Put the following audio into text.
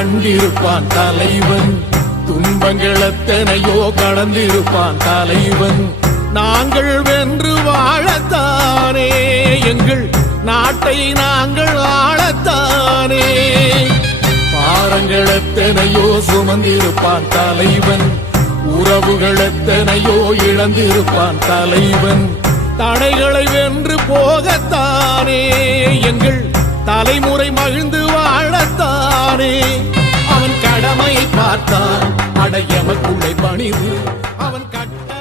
கண்டிருப்பான் தலைவன். துன்பங்கள் எத்தனையோ கடந்திருப்பான் தலைவன். நாங்கள் வென்று வாழத்தானே எங்கள் நாட்டை நாங்கள் ஆளத்தானே. பாரங்கள் எத்தனையோ சுமந்திருப்பான் தலைவன். உறவுகள் எத்தனையோ இழந்திருப்பான் தலைவன். தடைகளை வென்று போகத்தானே எங்கள் தலைமுறை மகிழ்ந்து வாழத்தானே. அவன் கடமையை பார்த்தான் அடையமக்குள்ளே பணிவு அவன் கட்ட